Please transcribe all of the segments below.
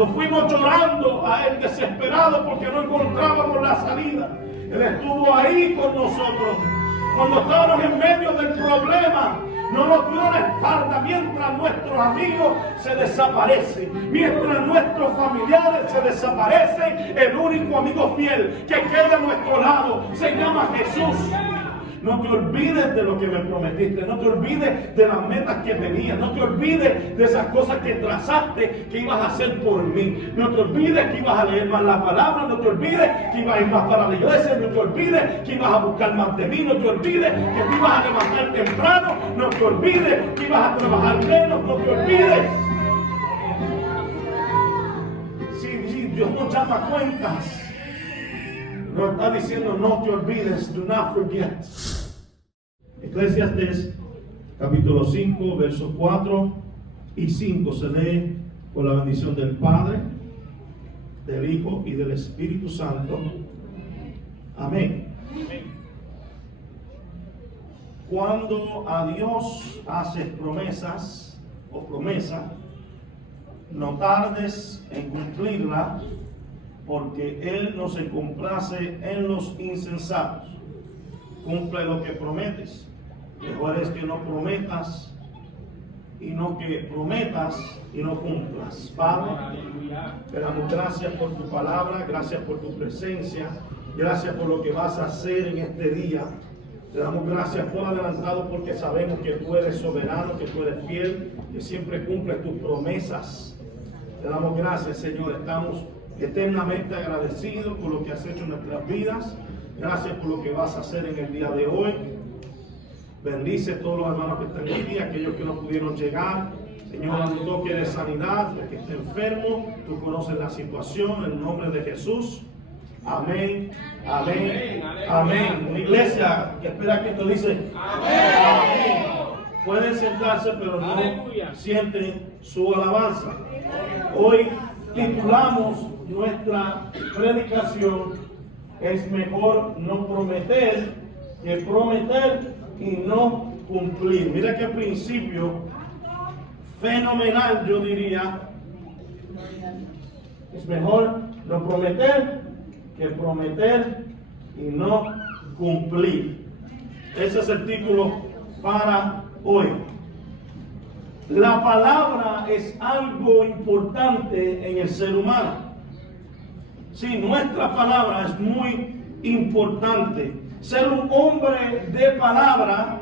Cuando fuimos llorando a Él desesperado porque no encontrábamos la salida, Él estuvo ahí con nosotros. Cuando estábamos en medio del problema, no nos dio la espalda mientras nuestros amigos se desaparecen, mientras nuestros familiares se desaparecen. El único amigo fiel que queda a nuestro lado se llama Jesús. No te olvides de lo que me prometiste. No te olvides de las metas que tenías. No te olvides de esas cosas que trazaste que ibas a hacer por mí. No te olvides que ibas a leer más la palabra. No te olvides que ibas a ir más para la iglesia. No te olvides que ibas a buscar más de mí. No te olvides que te ibas a levantar temprano. No te olvides que ibas a trabajar menos. No te olvides. Si Dios nos llama a cuentas, nos está diciendo: no te olvides, do not forget. Eclesiastes capítulo 5, versos 4 y 5 se lee con la bendición del Padre, del Hijo y del Espíritu Santo. Amén. Cuando a Dios haces promesas o promesa, no tardes en cumplirla, porque Él no se complace en los insensatos. Cumple lo que prometes. Mejor es que no prometas y no que prometas y no cumplas. Padre, te damos gracias por tu palabra, gracias por tu presencia, gracias por lo que vas a hacer en este día. Te damos gracias por adelantado porque sabemos que tú eres soberano, que tú eres fiel, que siempre cumples tus promesas. Te damos gracias, Señor. Estamos eternamente agradecidos por lo que has hecho en nuestras vidas. Gracias por lo que vas a hacer en el día de hoy. Bendice a todos los hermanos que están aquí, aquellos que no pudieron llegar. Señor, un toque de sanidad, el que esté enfermo. Tú conoces la situación, en el nombre de Jesús. Amén, amén, amén. Una iglesia que espera que esto dice amén. Pueden sentarse, pero no sienten su alabanza. Hoy titulamos nuestra predicación: es mejor no prometer que prometer y no cumplir. Mira qué principio fenomenal, yo diría. Es mejor no prometer que prometer y no cumplir. Ese es el título para hoy. La palabra es algo importante en el ser humano. Sí, nuestra palabra es muy importante. Ser un hombre de palabra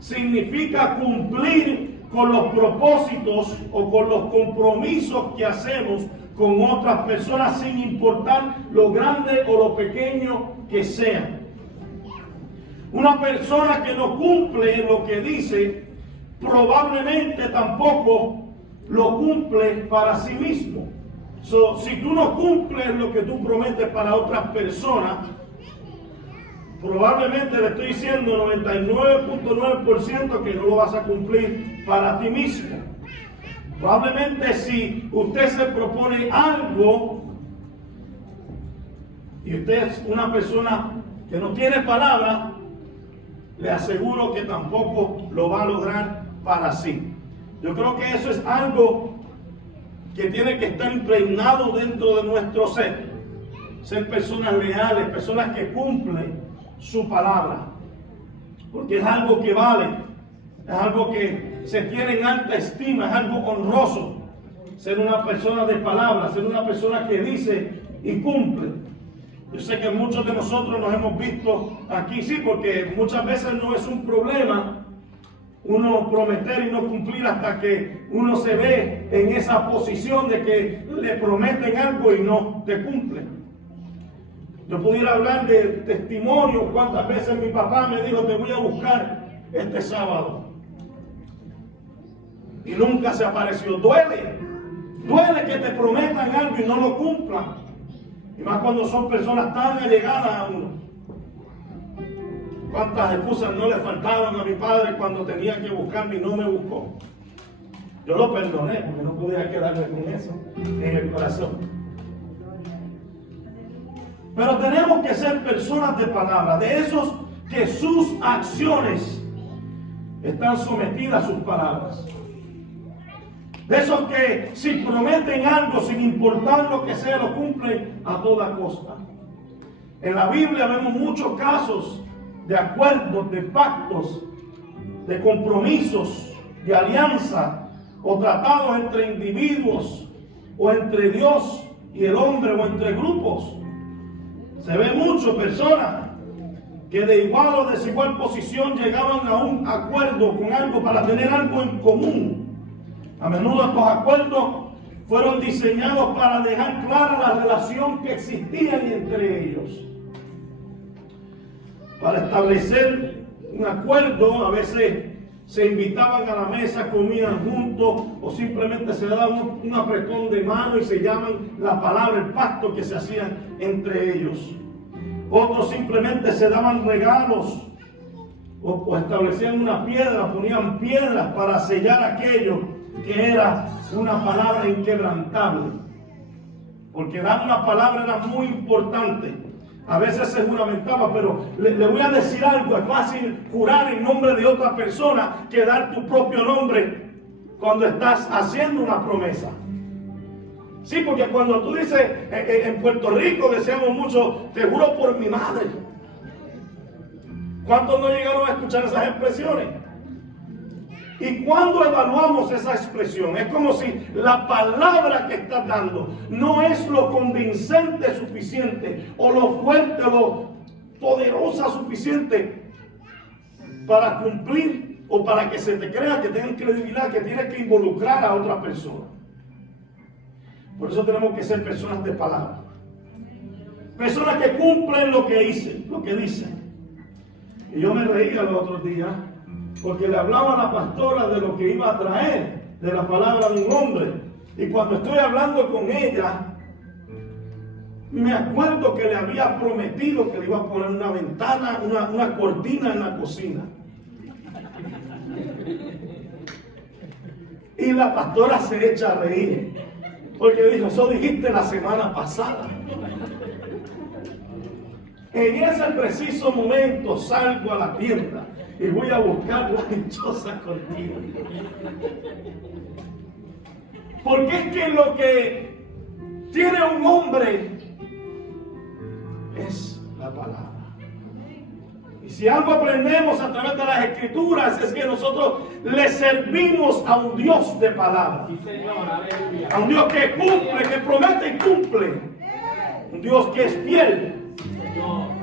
significa cumplir con los propósitos o con los compromisos que hacemos con otras personas, sin importar lo grande o lo pequeño que sea. Una persona que no cumple lo que dice, probablemente tampoco lo cumple para sí mismo. Si tú no cumples lo que tú prometes para otras personas, probablemente le estoy diciendo 99.9% que no lo vas a cumplir para ti mismo. Probablemente si usted se propone algo y usted es una persona que no tiene palabra, le aseguro que tampoco lo va a lograr para sí. Yo creo que eso es algo que tiene que estar impregnado dentro de nuestro ser. Ser personas leales, personas que cumplen su palabra. Porque es algo que vale, es algo que se tiene en alta estima, es algo honroso. Ser una persona de palabra, ser una persona que dice y cumple. Yo sé que muchos de nosotros nos hemos visto aquí, sí, porque muchas veces no es un problema uno prometer y no cumplir hasta que uno se ve en esa posición de que le prometen algo y no te cumplen. Yo pudiera hablar de testimonio, cuántas veces mi papá me dijo: te voy a buscar este sábado, y nunca se apareció. Duele que te prometan algo y no lo cumplan, y más cuando son personas tan allegadas a uno. ¿Cuántas excusas no le faltaron a mi padre cuando tenía que buscarme y no me buscó? Yo lo perdoné porque no podía quedarme con eso en el corazón. Pero tenemos que ser personas de palabra, de esos que sus acciones están sometidas a sus palabras. De esos que si prometen algo, sin importar lo que sea, lo cumplen a toda costa. En la Biblia vemos muchos casos de acuerdos, de pactos, de compromisos, de alianza o tratados entre individuos o entre Dios y el hombre o entre grupos. Se ve mucho personas que de igual o desigual posición llegaban a un acuerdo con algo para tener algo en común. A menudo estos acuerdos fueron diseñados para dejar clara la relación que existía entre ellos. Para establecer un acuerdo, a veces se invitaban a la mesa, comían juntos o simplemente se daban un apretón de mano y se llaman la palabra, el pacto que se hacían entre ellos. Otros simplemente se daban regalos o establecían una piedra, ponían piedras para sellar aquello que era una palabra inquebrantable. Porque dar una palabra era muy importante. A veces se juramentaba, pero le voy a decir algo, es fácil jurar en nombre de otra persona que dar tu propio nombre cuando estás haciendo una promesa. Sí, porque cuando tú dices, en Puerto Rico decíamos mucho, te juro por mi madre. ¿Cuántos no llegaron a escuchar esas expresiones? Y cuando evaluamos esa expresión, es como si la palabra que estás dando no es lo convincente suficiente, o lo fuerte, o lo poderosa suficiente para cumplir, o para que se te crea que tengan credibilidad, que tienes que involucrar a otra persona. Por eso tenemos que ser personas de palabra. Personas que cumplen lo que dicen. Y yo me reía los otros días porque le hablaba a la pastora de lo que iba a traer, de la palabra de un hombre. Y cuando estoy hablando con ella, me acuerdo que le había prometido que le iba a poner una ventana, una cortina en la cocina. Y la pastora se echa a reír, porque dijo, eso dijiste la semana pasada. En ese preciso momento salgo a la tienda y voy a buscar la dichosa cortina. Porque es que lo que tiene un hombre es la palabra. Y si algo aprendemos a través de las Escrituras es que nosotros le servimos a un Dios de palabra. Sí, Señor, aleluya. A un Dios que cumple, que promete y cumple. Un Dios que es fiel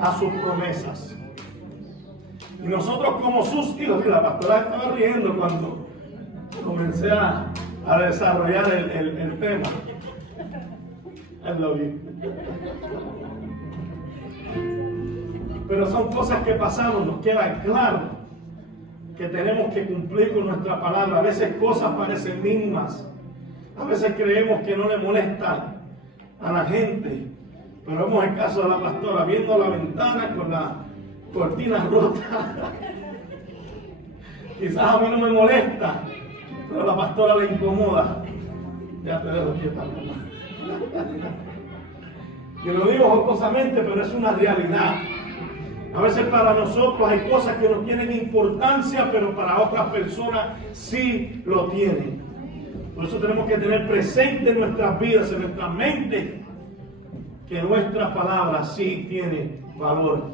a sus promesas. Y nosotros como sus hijos, y la pastora estaba riendo cuando comencé a desarrollar el tema. Pero son cosas que pasamos, nos queda claro que tenemos que cumplir con nuestra palabra. A veces cosas parecen mínimas, a veces creemos que no le molesta a la gente, pero vemos el caso de la pastora viendo la ventana con la cortina rota. Quizás a mí no me molesta, pero a la pastora le incomoda. Ya te dejo quieta, mamá. Yo lo digo jocosamente, pero es una realidad. A veces para nosotros hay cosas que no tienen importancia, pero para otras personas sí lo tienen. Por eso tenemos que tener presente en nuestras vidas, en nuestra mente, que nuestra palabra sí tiene valor.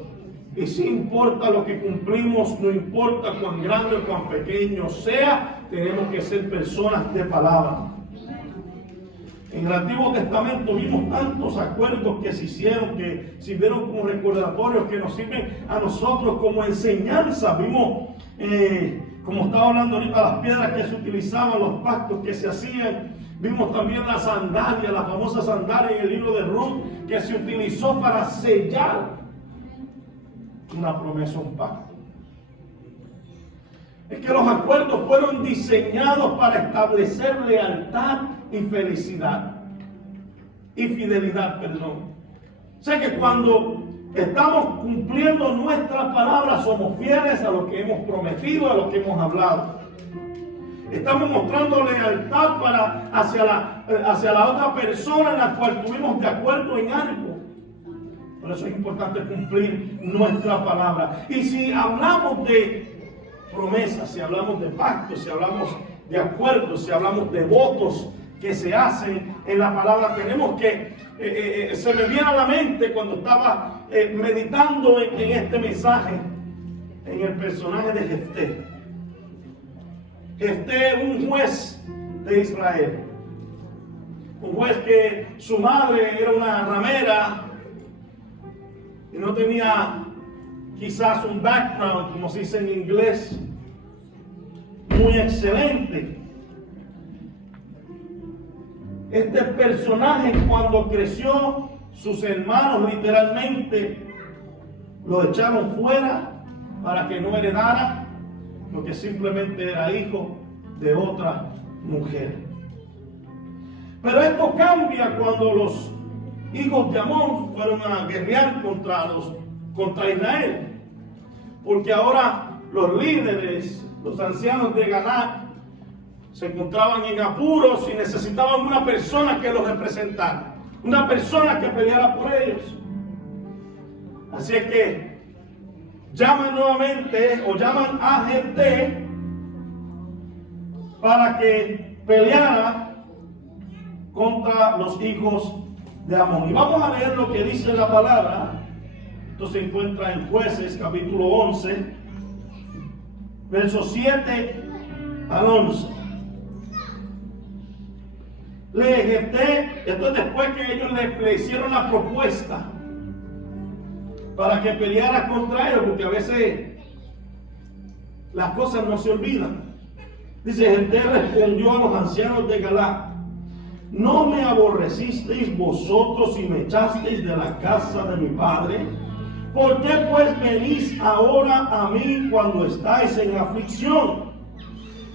Y sí importa lo que cumplimos, no importa cuán grande o cuán pequeño sea, tenemos que ser personas de palabra. En el Antiguo Testamento vimos tantos acuerdos que se hicieron, que sirvieron como recordatorios, que nos sirven a nosotros como enseñanza. Vimos, como estaba hablando ahorita, las piedras que se utilizaban, los pactos que se hacían. Vimos también la sandalia, la famosa sandalia en el libro de Ruth, que se utilizó para sellar una promesa, un pacto. Es que los acuerdos fueron diseñados para establecer lealtad y felicidad. Y fidelidad, perdón. O sea que cuando estamos cumpliendo nuestra palabra, somos fieles a lo que hemos prometido, a lo que hemos hablado. Estamos mostrando lealtad hacia la otra persona en la cual tuvimos de acuerdo en algo. Por eso es importante cumplir nuestra palabra. Y si hablamos de promesas, si hablamos de pactos, si hablamos de acuerdo, si hablamos de votos que se hacen en la palabra, tenemos que, se me viene a la mente cuando estaba meditando en este mensaje, en el personaje de Jefté. Jefté, un juez de Israel, un juez que su madre era una ramera y no tenía quizás un background, como se dice en inglés, muy excelente. Este personaje, cuando creció, sus hermanos literalmente lo echaron fuera para que no heredara, porque simplemente era hijo de otra mujer. Pero esto cambia cuando los hijos de Amón fueron a guerrear contra Israel, porque ahora los líderes, los ancianos de Galaad, se encontraban en apuros y necesitaban una persona que los representara, una persona que peleara por ellos. Así es que llaman nuevamente o llaman a Jefté para que peleara contra los hijos de Amón. Y vamos a leer lo que dice la palabra. Esto se encuentra en Jueces capítulo 11, versos 7 al 11. Lee Jefté, esto es después que ellos le hicieron la propuesta para que peleara contra ellos, porque a veces las cosas no se olvidan. Dice: Jefté respondió a los ancianos de Galaad: ¿no me aborrecisteis vosotros y me echasteis de la casa de mi padre? ¿Por qué pues venís ahora a mí cuando estáis en aflicción?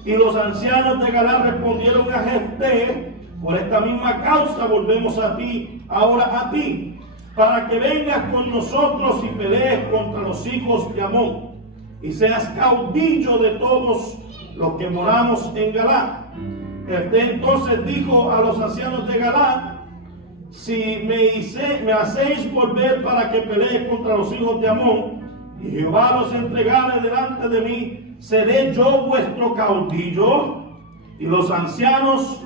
Y los ancianos de Galaad respondieron a Jefté: por esta misma causa volvemos a ti, ahora a ti, para que vengas con nosotros y pelees contra los hijos de Amón, y seas caudillo de todos los que moramos en Galaad. Jefté entonces dijo a los ancianos de Galaad: si me hacéis volver para que pelee contra los hijos de Amón, y Jehová los entregare delante de mí, ¿seré yo vuestro caudillo? Y los ancianos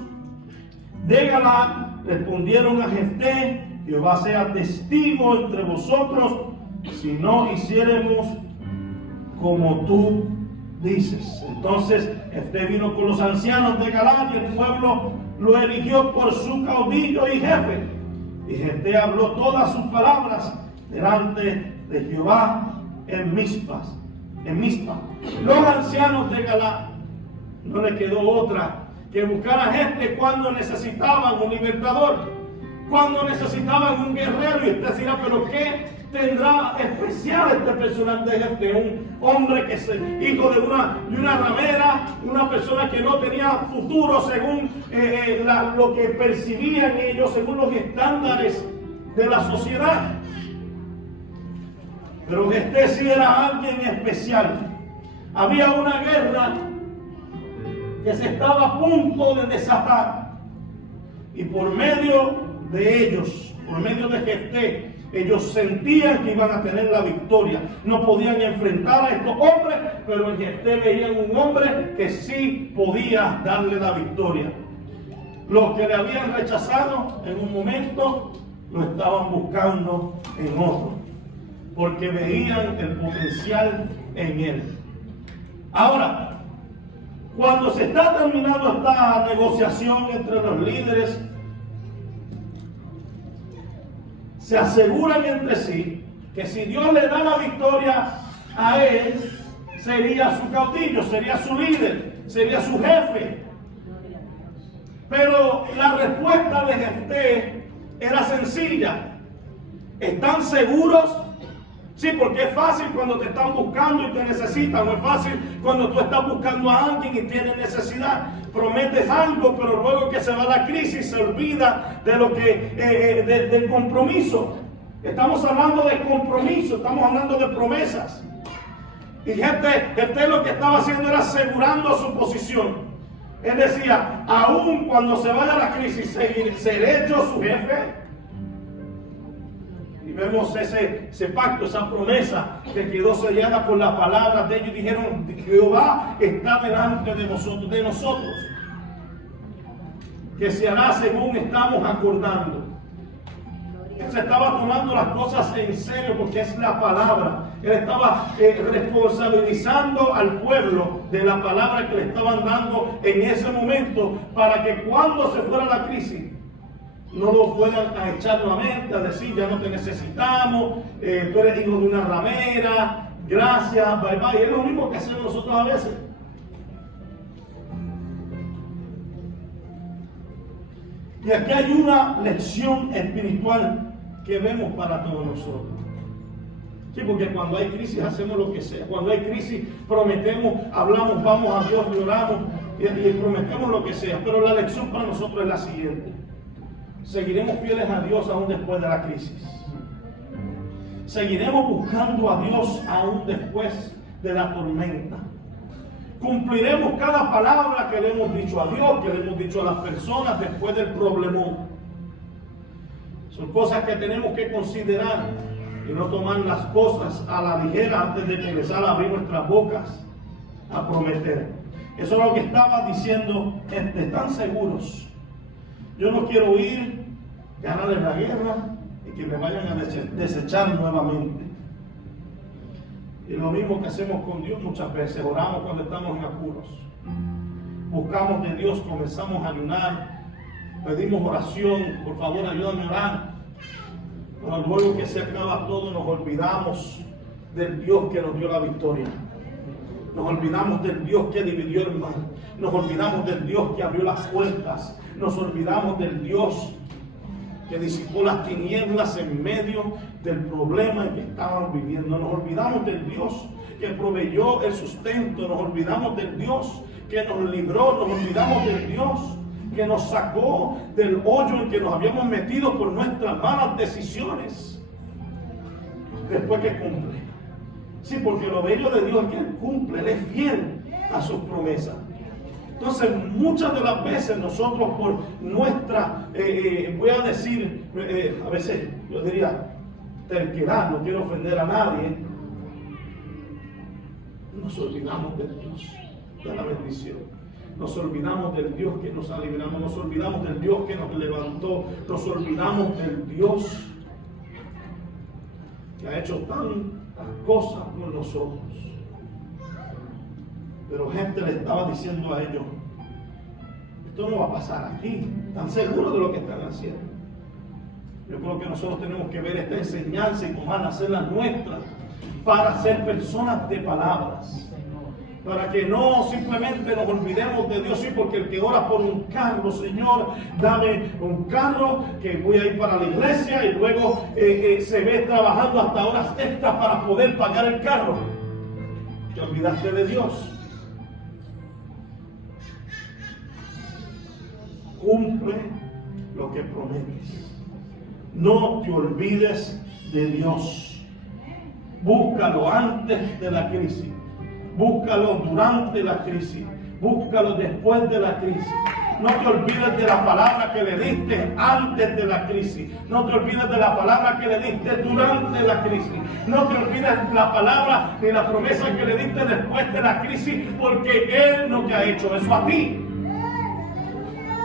de Galaad respondieron a Jefté: Jehová sea testigo entre vosotros, si no hiciéremos como tú dices. Entonces Jefté vino con los ancianos de Galaad, y el pueblo lo eligió por su caudillo y jefe. Y Jefté habló todas sus palabras delante de Jehová en Mizpa. Los ancianos de Galaad no le quedó otra que buscar a Jefté cuando necesitaban un libertador, cuando necesitaban un guerrero. Y usted dirá: pero ¿qué tendrá especial este personaje de Jefté? Un hombre que es hijo de una ramera, una persona que no tenía futuro según lo que percibían ellos, según los estándares de la sociedad. Pero Jefté sí era alguien especial. Había una guerra que se estaba a punto de desatar, y por medio de ellos, por medio de Jefté, ellos sentían que iban a tener la victoria. No podían enfrentar a estos hombres, pero en Jefté veían un hombre que sí podía darle la victoria. Los que le habían rechazado en un momento lo estaban buscando en otro, porque veían el potencial en él. Ahora, cuando se está terminando esta negociación entre los líderes, se aseguran entre sí que si Dios le da la victoria a él, sería su caudillo, sería su líder, sería su jefe. Pero la respuesta de Jefté era sencilla: ¿están seguros? Sí, porque es fácil cuando te están buscando y te necesitan, o es fácil cuando tú estás buscando a alguien y tienes necesidad. Prometes algo, pero luego que se va la crisis se olvida de lo que del compromiso. Estamos hablando de compromiso, estamos hablando de promesas. Y Jefté lo que estaba haciendo era asegurando su posición. Él decía: aún cuando se vaya la crisis, ¿seré yo su jefe? Y vemos ese pacto, esa promesa que quedó sellada por la palabra de ellos. Dijeron, Jehová está delante de nosotros, que se hará según estamos acordando. Él se estaba tomando las cosas en serio porque es la palabra. Él estaba responsabilizando al pueblo de la palabra que le estaban dando en ese momento, para que cuando se fuera la crisis no lo fueran a echar nuevamente, a decir, ya no te necesitamos, tú eres hijo de una ramera, gracias, bye bye. Es lo mismo que hacemos nosotros a veces. Y aquí hay una lección espiritual que vemos para todos nosotros. Sí, porque cuando hay crisis hacemos lo que sea. Cuando hay crisis prometemos, hablamos, vamos a Dios, oramos y prometemos lo que sea. Pero la lección para nosotros es la siguiente: seguiremos fieles a Dios aún después de la crisis. Seguiremos buscando a Dios aún después de la tormenta. Cumpliremos cada palabra que le hemos dicho a Dios, que le hemos dicho a las personas después del problemón. Son cosas que tenemos que considerar y no tomar las cosas a la ligera antes de comenzar a abrir nuestras bocas a prometer. Eso es lo que estaba diciendo. Están seguros. Yo no quiero ir, ganarles la guerra y que me vayan a desechar nuevamente. Y lo mismo que hacemos con Dios muchas veces. Oramos cuando estamos en apuros. Buscamos de Dios, comenzamos a ayunar. Pedimos oración, por favor ayúdame a orar. Pero luego que se acaba todo nos olvidamos del Dios que nos dio la victoria. Nos olvidamos del Dios que dividió el mar. Nos olvidamos del Dios que abrió las puertas. Nos olvidamos del Dios que disipó las tinieblas en medio del problema en que estábamos viviendo. Nos olvidamos del Dios que proveyó el sustento. Nos olvidamos del Dios que nos libró. Nos olvidamos del Dios que nos sacó del hoyo en que nos habíamos metido por nuestras malas decisiones. Después que cumple. Sí, porque lo bello de Dios es que Él cumple, Él es fiel a sus promesas. Entonces, muchas de las veces nosotros por nuestra, voy a decir, a veces yo diría terquedad, no quiero ofender a nadie, nos olvidamos de Dios, de la bendición. Nos olvidamos del Dios que nos ha librado, nos olvidamos del Dios que nos levantó, nos olvidamos del Dios que ha hecho tantas cosas por nosotros. Pero gente le estaba diciendo a ellos, esto no va a pasar aquí, están seguros de lo que están haciendo. Yo creo que nosotros tenemos que ver esta enseñanza y tomarla, hacerla nuestra, para ser personas de palabras. Para que no simplemente nos olvidemos de Dios, sí, porque el que ora por un carro, Señor, dame un carro que voy a ir para la iglesia, y luego se ve trabajando hasta horas extras para poder pagar el carro. Te olvidaste de Dios. Cumple lo que prometes. No te olvides de Dios. Búscalo antes de la crisis. Búscalo durante la crisis. Búscalo después de la crisis. No te olvides de la palabra que le diste antes de la crisis. No te olvides de la palabra que le diste durante la crisis. No te olvides de la palabra ni la promesa que le diste después de la crisis, porque Él no te ha hecho eso a ti.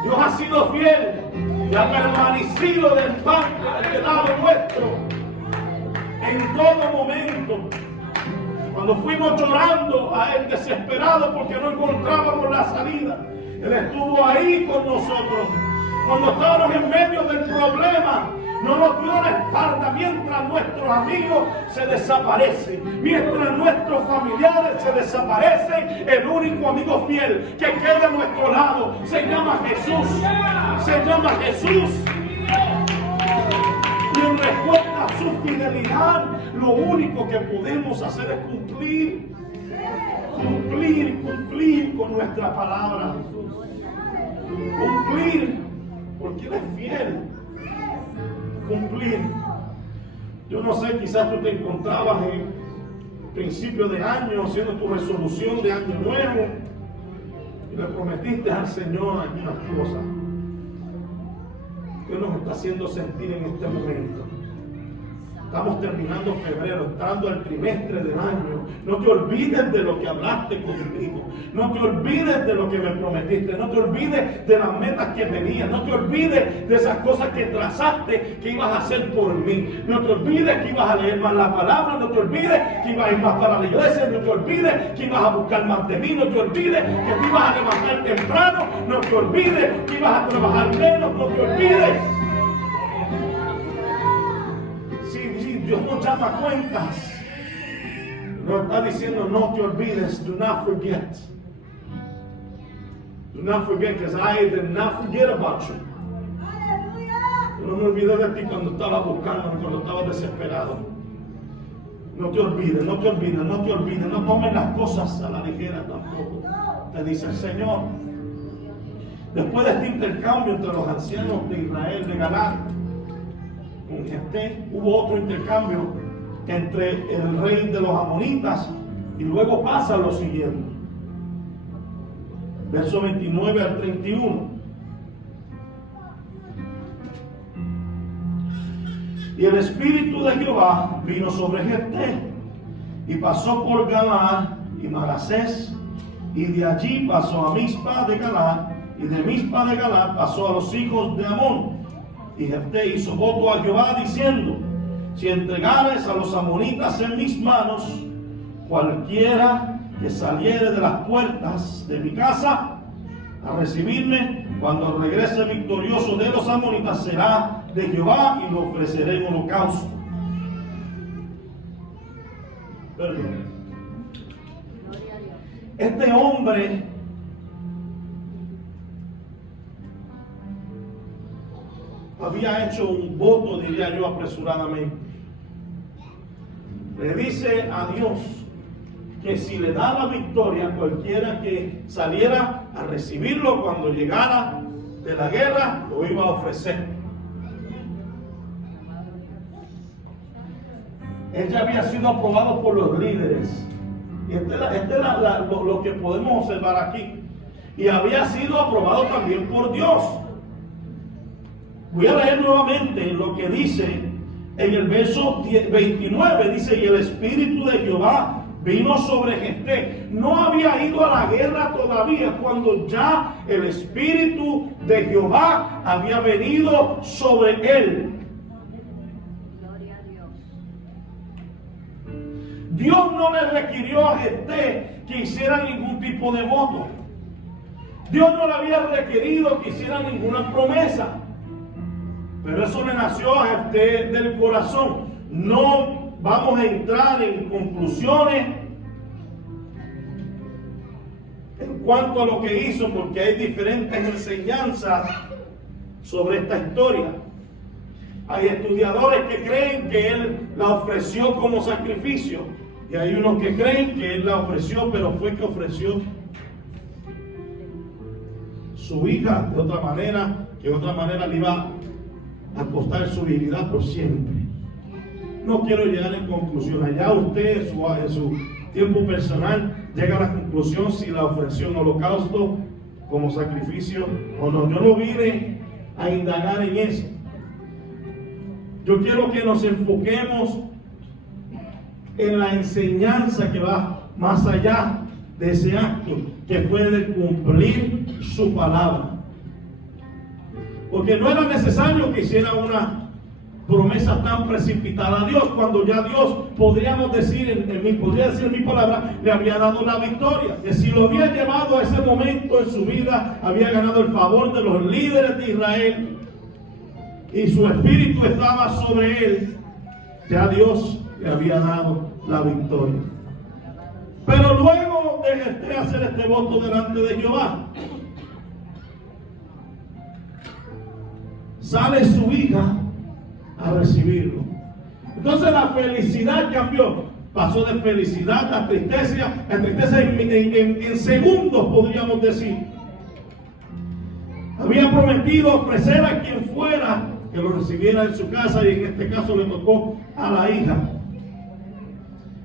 Dios ha sido fiel y ha permanecido del lado nuestro en todo momento. Cuando fuimos llorando a Él desesperado porque no encontrábamos la salida, Él estuvo ahí con nosotros. Cuando estábamos en medio del problema, no nos dio la espalda mientras nuestros amigos se desaparecen, mientras nuestros familiares se desaparecen. El único amigo fiel que queda a nuestro lado se llama Jesús. Se llama Jesús. Y en respuesta a su fidelidad, lo único que podemos hacer es cumplir con nuestra palabra. Cumplir, porque Él es fiel. Cumplir. Yo no sé, quizás tú te encontrabas en principio de año haciendo tu resolución de año nuevo y le prometiste al Señor algunas cosas. ¿Qué nos está haciendo sentir en este momento? Estamos terminando febrero, entrando al trimestre del año. No te olvides de lo que hablaste conmigo. No te olvides de lo que me prometiste. No te olvides de las metas que tenías. No te olvides de esas cosas que trazaste que ibas a hacer por mí. No te olvides que ibas a leer más la palabra. No te olvides que ibas a ir más para la iglesia. No te olvides que ibas a buscar más de mí. No te olvides que te ibas a levantar temprano. No te olvides que ibas a trabajar menos. No te olvides. Dios nos llama a cuentas. Nos está diciendo, no te olvides, do not forget. Do not forget, because I did not forget about you. Yo no me olvidé de ti cuando estaba buscando, cuando estaba desesperado. No te olvides, no te olvides, no te olvides. No tomes las cosas a la ligera tampoco. Te dice el Señor. Después de este intercambio entre los ancianos de Israel, de Galaad, con Jefté, hubo otro intercambio entre el rey de los amonitas, y luego pasa lo siguiente, verso 29 al 31. Y el espíritu de Jehová vino sobre Jefté, y pasó por Galaad y Manasés, y de allí pasó a Mizpa de Galaad, y de Mizpa de Galaad pasó a los hijos de Amón. Y Jefté hizo voto a Jehová diciendo: si entregares a los amonitas en mis manos, cualquiera que saliere de las puertas de mi casa a recibirme, cuando regrese victorioso de los amonitas, será de Jehová, y lo ofreceré en holocausto. Perdón. Este hombre había hecho un voto, diría yo, apresuradamente. Le dice a Dios que si le da la victoria, cualquiera que saliera a recibirlo cuando llegara de la guerra, lo iba a ofrecer. Él ya había sido aprobado por los líderes. Y este es lo que podemos observar aquí. Y había sido aprobado también por Dios. Voy a leer nuevamente lo que dice en el verso 29. Dice: y el espíritu de Jehová vino sobre Jefté. No había ido a la guerra todavía, cuando ya el espíritu de Jehová había venido sobre él. Gloria a Dios. Dios no le requirió a Jefté que hiciera ningún tipo de voto. Dios no le había requerido que hiciera ninguna promesa. Pero eso le nació a Jefté del corazón. No vamos a entrar en conclusiones en cuanto a lo que hizo, porque hay diferentes enseñanzas sobre esta historia. Hay estudiadores que creen que él la ofreció como sacrificio, y hay unos que creen que él la ofreció, pero fue que ofreció su hija de otra manera, que de otra manera le iba a costar su dignidad por siempre. No quiero llegar en conclusión. Allá usted en su tiempo personal llega a la conclusión si la ofreció en holocausto como sacrificio o no. Yo no vine a indagar en eso. Yo quiero que nos enfoquemos en la enseñanza que va más allá de ese acto, que fue de cumplir su palabra. Porque no era necesario que hiciera una promesa tan precipitada a Dios, cuando ya Dios, podría decir en mi palabra, le había dado la victoria. Que si lo había llevado a ese momento en su vida, había ganado el favor de los líderes de Israel, y su espíritu estaba sobre él, ya Dios le había dado la victoria. Pero luego de hacer este voto delante de Jehová, sale su hija a recibirlo. Entonces la felicidad cambió. Pasó de felicidad a tristeza en segundos, podríamos decir. Había prometido ofrecer a quien fuera que lo recibiera en su casa, y en este caso le tocó a la hija.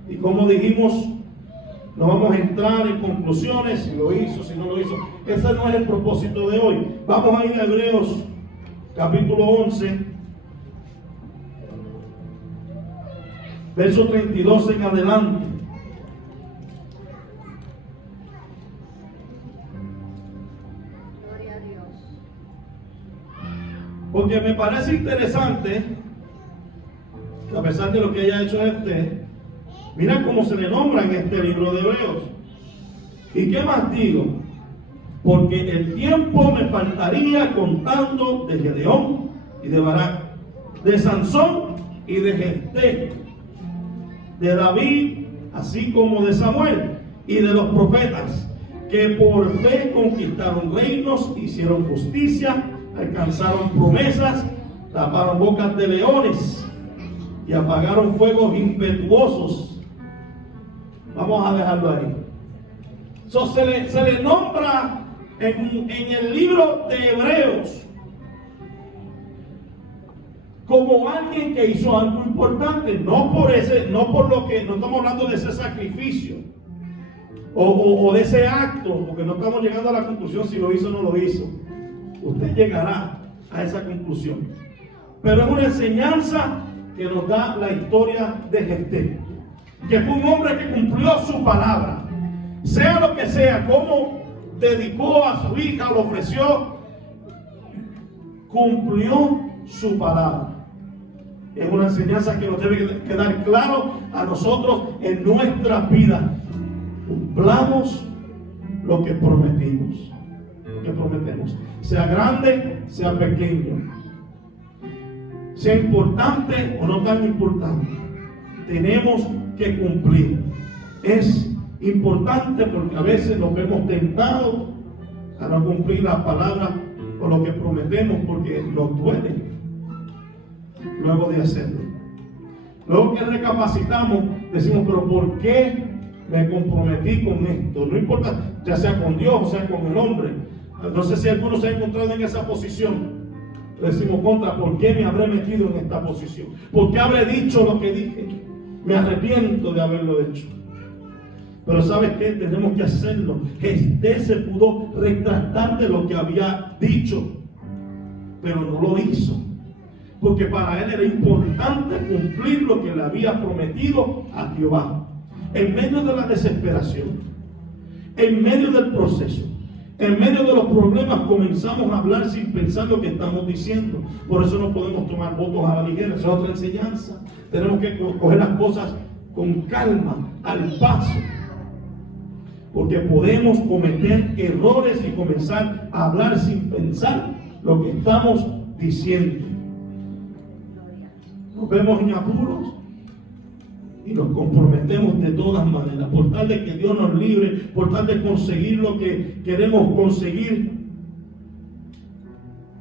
Y como dijimos, no vamos a entrar en conclusiones, si lo hizo, si no lo hizo. Ese no es el propósito de hoy. Vamos a ir a Hebreos capítulo 11. verso 32 en adelante. Gloria a Dios. Porque me parece interesante, a pesar de lo que haya hecho mira cómo se le nombra en este libro de Hebreos. ¿Y qué más digo? Porque el tiempo me faltaría contando de Gedeón y de Barak, de Sansón y de Jefté, de David, así como de Samuel y de los profetas, que por fe conquistaron reinos, hicieron justicia, alcanzaron promesas, taparon bocas de leones y apagaron fuegos impetuosos. Vamos a dejarlo ahí. Se le nombra en el libro de Hebreos como alguien que hizo algo importante, no estamos hablando de ese sacrificio o de ese acto, porque no estamos llegando a la conclusión si lo hizo o no lo hizo. Usted llegará a esa conclusión, pero es una enseñanza que nos da la historia de Jefté, que fue un hombre que cumplió su palabra, sea lo que sea, como dedicó a su hija, lo ofreció, cumplió su palabra. Es una enseñanza que nos debe quedar claro a nosotros en nuestra vida. Cumplamos lo que prometimos. Sea grande, sea pequeño, sea importante o no tan importante, tenemos que cumplir. Es importante porque a veces nos vemos tentados a no cumplir la palabra o lo que prometemos porque nos duele luego de hacerlo. Luego que recapacitamos, decimos, pero ¿por qué me comprometí con esto? No importa, ya sea con Dios o sea con el hombre. No sé si alguno se ha encontrado en esa posición. Decimos, contra, ¿por qué me habré metido en esta posición? ¿Por qué habré dicho lo que dije? Me arrepiento de haberlo hecho. Pero ¿sabes qué? Tenemos que hacerlo. Jefté se pudo retractar de lo que había dicho, pero no lo hizo, porque para él era importante cumplir lo que le había prometido a Jehová. En medio de la desesperación, en medio del proceso, en medio de los problemas, comenzamos a hablar sin pensar lo que estamos diciendo. Por eso no podemos tomar votos a la ligera. Esa es otra enseñanza. Tenemos que coger las cosas con calma, al paso, porque podemos cometer errores y comenzar a hablar sin pensar lo que estamos diciendo. Nos vemos en apuros y nos comprometemos de todas maneras, por tal de que Dios nos libre, por tal de conseguir lo que queremos conseguir.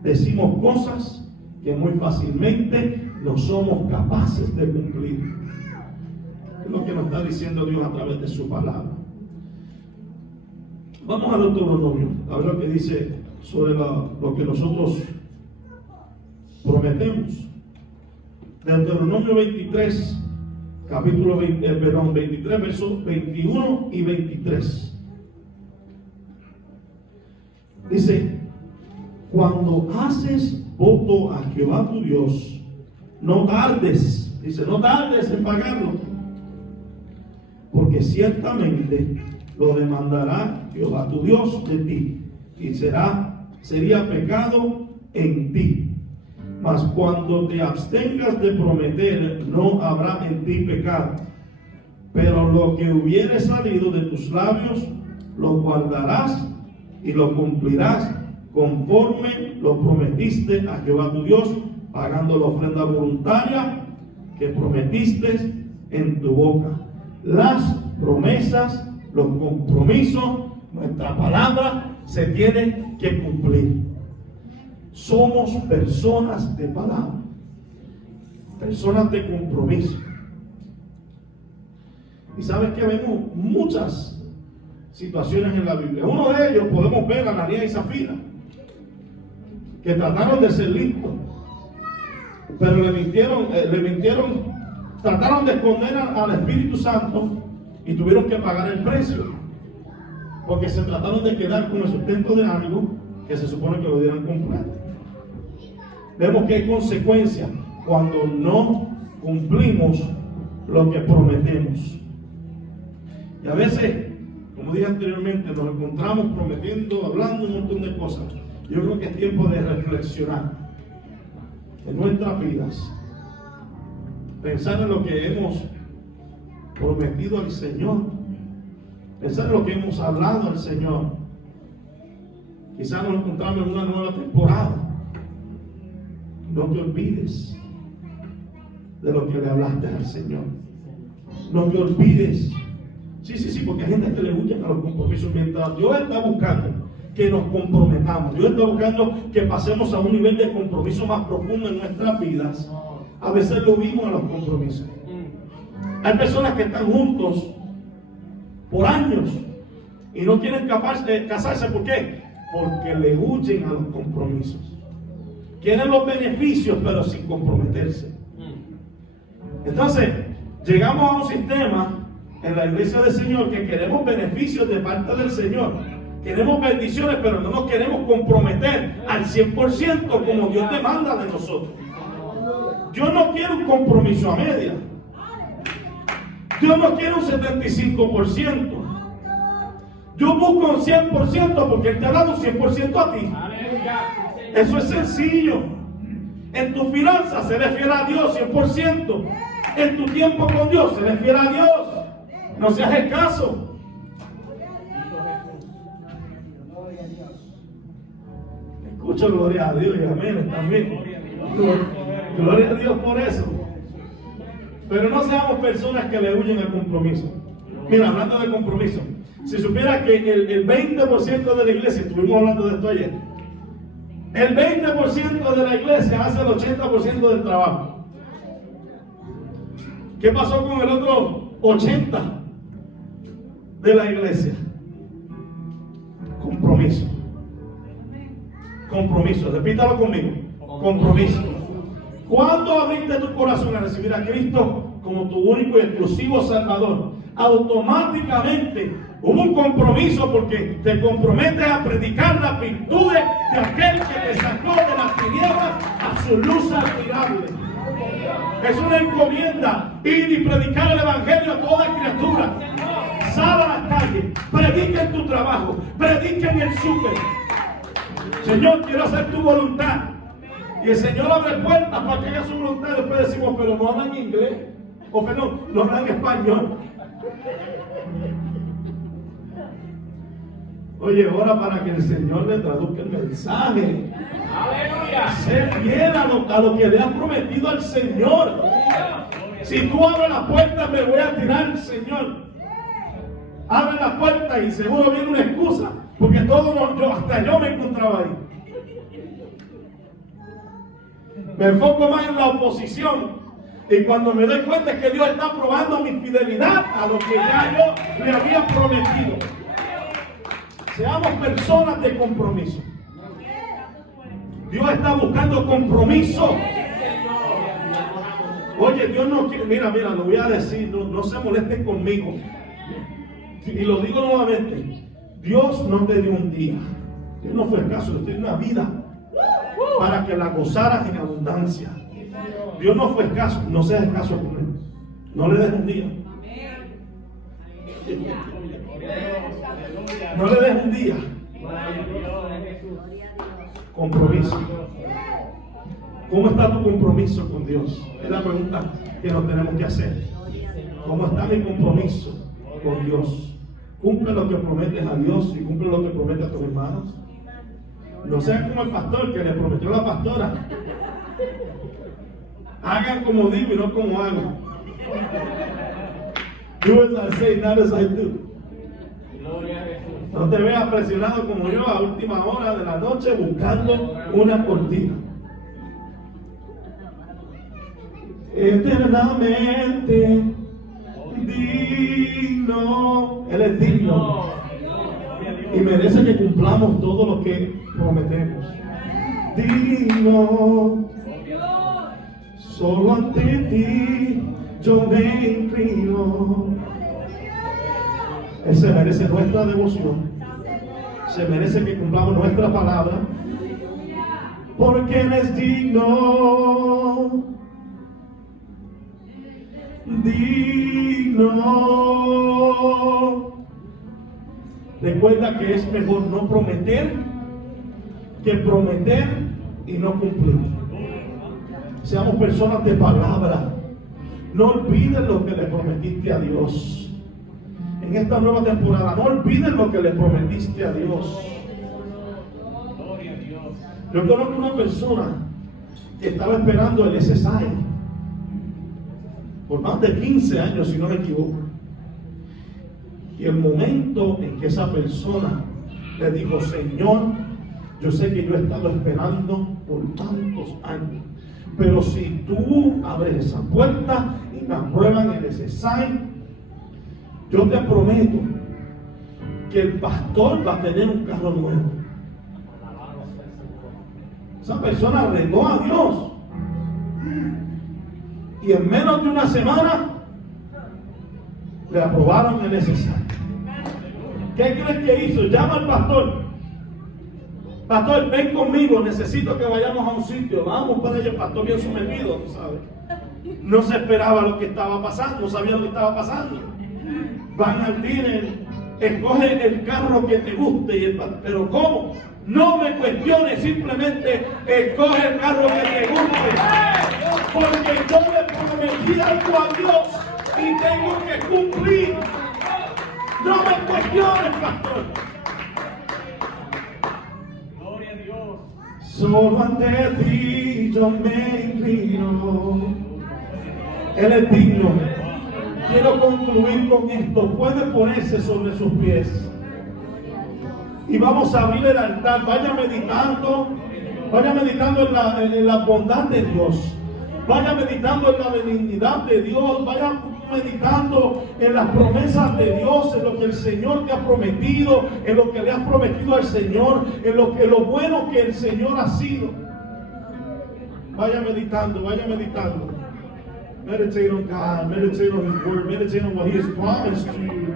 Decimos cosas que muy fácilmente no somos capaces de cumplir. Es lo que nos está diciendo Dios a través de su palabra. Vamos a Deuteronomio, a ver lo que dice sobre lo que nosotros prometemos. Deuteronomio 23, capítulo 23, versos 21 y 23. Dice, cuando haces voto a Jehová tu Dios, no tardes, no tardes en pagarlo, porque ciertamente lo demandará Jehová tu Dios de ti, y sería pecado en ti. Mas cuando te abstengas de prometer, no habrá en ti pecado. Pero lo que hubiere salido de tus labios, lo guardarás y lo cumplirás conforme lo prometiste a Jehová tu Dios, pagando la ofrenda voluntaria que prometiste en tu boca. Las promesas, los compromisos, nuestra palabra se tiene que cumplir. Somos personas de palabra, personas de compromiso. Y sabes que vemos muchas situaciones en la Biblia. Uno de ellos podemos ver a Ananías y Zafira, que trataron de ser listos, pero le mintieron, trataron de esconder al Espíritu Santo y tuvieron que pagar el precio, porque se trataron de quedar con el sustento de algo que se supone que lo dieran completo. Vemos que hay consecuencias cuando no cumplimos lo que prometemos. Y a veces, como dije anteriormente, nos encontramos prometiendo, hablando un montón de cosas. Yo creo que es tiempo de reflexionar en nuestras vidas, pensar en lo que hemos prometido al Señor, pensar en lo que hemos hablado al Señor. Quizás nos encontramos en una nueva temporada. No te olvides de lo que le hablaste al Señor. No te olvides. Sí, porque hay gente que le huyen a los compromisos. Mientras Dios está buscando que nos comprometamos, Dios está buscando que pasemos a un nivel de compromiso más profundo en nuestras vidas. A veces lo vimos a los compromisos. Hay personas que están juntos por años y no quieren casarse. ¿Por qué? Porque le huyen a los compromisos. Quieren los beneficios, pero sin comprometerse. Entonces, llegamos a un sistema en la iglesia del Señor que queremos beneficios de parte del Señor. Queremos bendiciones, pero no nos queremos comprometer al 100% como Dios demanda de nosotros. Yo no quiero un compromiso a media. Dios no quiere un 75%. Yo busco un 100% porque Él te ha dado un 100% a ti. Eso es sencillo. En tu finanzas, seré fiel a Dios 100%. En tu tiempo con Dios, seré fiel a Dios. No seas escaso. Escucha, gloria a Dios y amén también. Gloria a Dios por eso. Pero no seamos personas que le huyen al compromiso. Mira, hablando de compromiso, si supiera que el 20% de la iglesia, estuvimos hablando de esto ayer, el 20% de la iglesia hace el 80% del trabajo. ¿Qué pasó con el otro 80% de la iglesia? Compromiso. Compromiso, repítalo conmigo. Compromiso. ¿Cuándo abriste tu corazón a recibir a Cristo como tu único y exclusivo Salvador? Automáticamente hubo un compromiso, porque te comprometes a predicar las virtudes de aquel que te sacó de las tinieblas a su luz admirable. Es una encomienda ir y predicar el evangelio a toda criatura. Sal a las calles, predica en tu trabajo, predica en el súper. Señor, quiero hacer tu voluntad. Y el Señor abre puertas para que haga su voluntad. Después decimos, pero no hablan inglés. O perdón, no hablan español. Oye, ora para que el Señor le traduzca el mensaje. ¡Aleluya! Sé fiel a lo que le has prometido al Señor. Si tú abres la puerta, me voy a tirar, Señor. Abre la puerta y seguro viene una excusa, porque hasta yo me encontraba ahí. Me enfoco más en la oposición, y cuando me doy cuenta es que Dios está probando mi fidelidad a lo que ya yo le había prometido. Seamos personas de compromiso. Dios está buscando compromiso. Oye, Dios no quiere, mira, lo voy a decir, no se molesten conmigo. Y lo digo nuevamente, Dios no te dio un día. Dios no fue escaso, te dio una vida para que la gozaras en abundancia. Dios no fue escaso, no seas escaso con Él. No le des un día. No le des un día. Compromiso. ¿Cómo está tu compromiso con Dios? Es la pregunta que nos tenemos que hacer. ¿Cómo está mi compromiso con Dios? ¿Cumple lo que prometes a Dios y cumple lo que prometes a tus hermanos? No sean como el pastor que le prometió a la pastora. Hagan como digo y no como hago. Do as I say, not as I do. No te veas presionado como yo a última hora de la noche buscando una cortina. Eternamente digno. Él es digno y merece que cumplamos todo lo que prometemos. Digno, solo ante ti yo me inclino. Él se merece nuestra devoción, se merece que cumplamos nuestra palabra, porque Él es digno. digno. Recuerda que es mejor no prometer que prometer y no cumplir. Seamos personas de palabra. No olvides lo que le prometiste a Dios. En esta nueva temporada, no olvides lo que le prometiste a Dios. Yo conozco una persona que estaba esperando el SSI por más de 15 años, si no me equivoco. Y el momento en que esa persona le dijo: Señor, yo sé que yo he estado esperando por tantos años, pero si tú abres esa puerta y me aprueban el SSI, yo te prometo que el pastor va a tener un carro nuevo. Esa persona regó a Dios. Y en menos de una semana le aprobaron el SSI. ¿Qué crees que hizo? Llama al pastor. Pastor, ven conmigo, necesito que vayamos a un sitio. Vamos para allá. El pastor bien sometido, ¿tú sabes? No se esperaba lo que estaba pasando, no sabía lo que estaba pasando. Van al dealer, escoge el carro que te guste, pero ¿cómo? No me cuestiones, simplemente escoge el carro que te guste. Porque yo le prometí algo a Dios y tengo que cumplir. No me cuestiones, pastor. Gloria a Dios. Solo ante ti yo me inclino. Él es digno. Quiero concluir con esto. Puede ponerse sobre sus pies. Y vamos a abrir el altar. Vaya meditando en la bondad de Dios. Vaya meditando en la benignidad de Dios. Vaya meditando en las promesas de Dios, en lo que el Señor te ha prometido, en lo que le has prometido al Señor, en lo bueno que el Señor ha sido. Vaya meditando, vaya meditando. Meditate on God, meditate on His Word, meditate on what He has promised to you.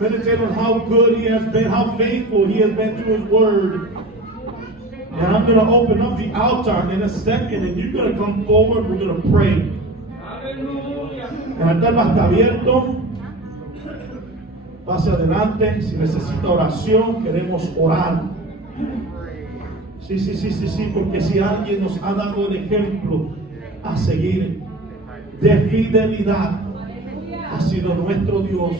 Meditate on how good He has been, how faithful He has been to His Word. And I'm going to open up the altar in a second, and you're going to come forward, we're going to pray. El altar va a estar abierto. Pase adelante. Si necesita oración, queremos orar. Sí, porque si alguien nos ha dado el ejemplo a seguir de fidelidad, ha sido nuestro Dios.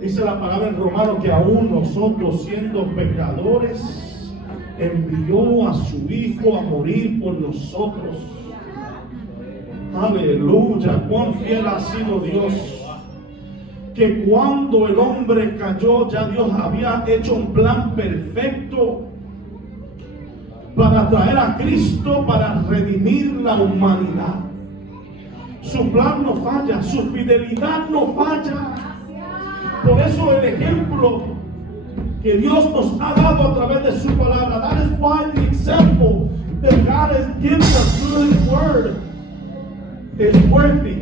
Dice la palabra en Romanos que aún nosotros, siendo pecadores, envió a su Hijo a morir por nosotros. Aleluya, cuán fiel ha sido Dios. Que cuando el hombre cayó, ya Dios había hecho un plan perfecto para traer a Cristo, para redimir la humanidad. Su plan no falla, su fidelidad no falla. Por eso el ejemplo que Dios nos ha dado a través de su palabra, that is why the example that God has given us through His Word is worthy.